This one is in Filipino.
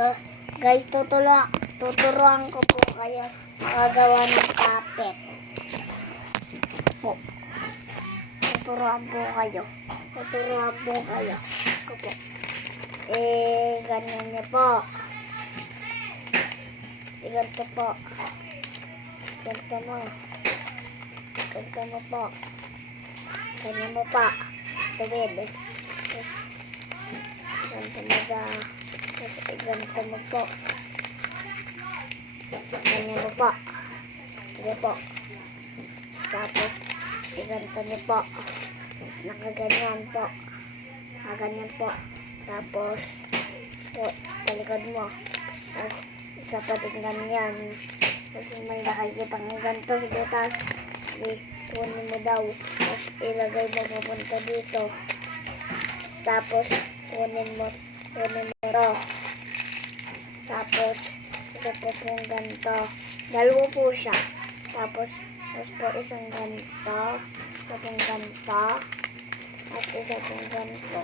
Guys, tuturuan ko po kayo makagawa ng kapit. Po. Tuturuan po kayo. Ito po. Ganyan niyo po. Ganito po. Ganito mo. Ganito mo po. Ganyan mo pa. Tuwid. Ganito mo ba. Ganito mo po. Ganyan mo po. Sige po. Tapos, ganito niyo po. Nakaganyan po. Nakaganyan po. Tapos, po, talikod mo. Tapos, isa pa din ganyan. Tapos, may nakikita ng ganito sa butas. Kunin mo daw. Tapos, ilagay mo papunta dito. Tapos, kunin mo to. Tapos, isa po pong ganito. Dalawa po siya. Tapos po isang ganito. Isa pong ganito. At isa pong ganito.